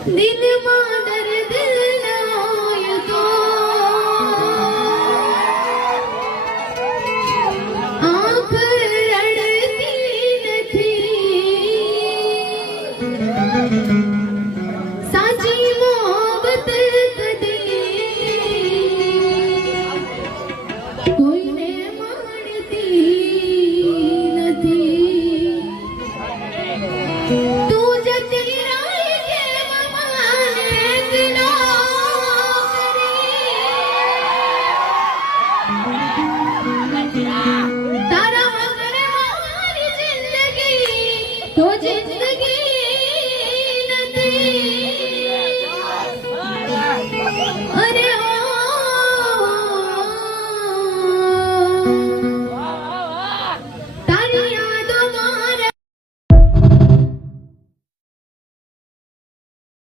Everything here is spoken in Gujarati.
દિલમાં દર્દ લાય તો આંખ રડતી નથી સાચી મોહબ્બત કદી કોઈને માણતી નથી તું જતી તારા વગર મારી જિંદગી તો જિંદગી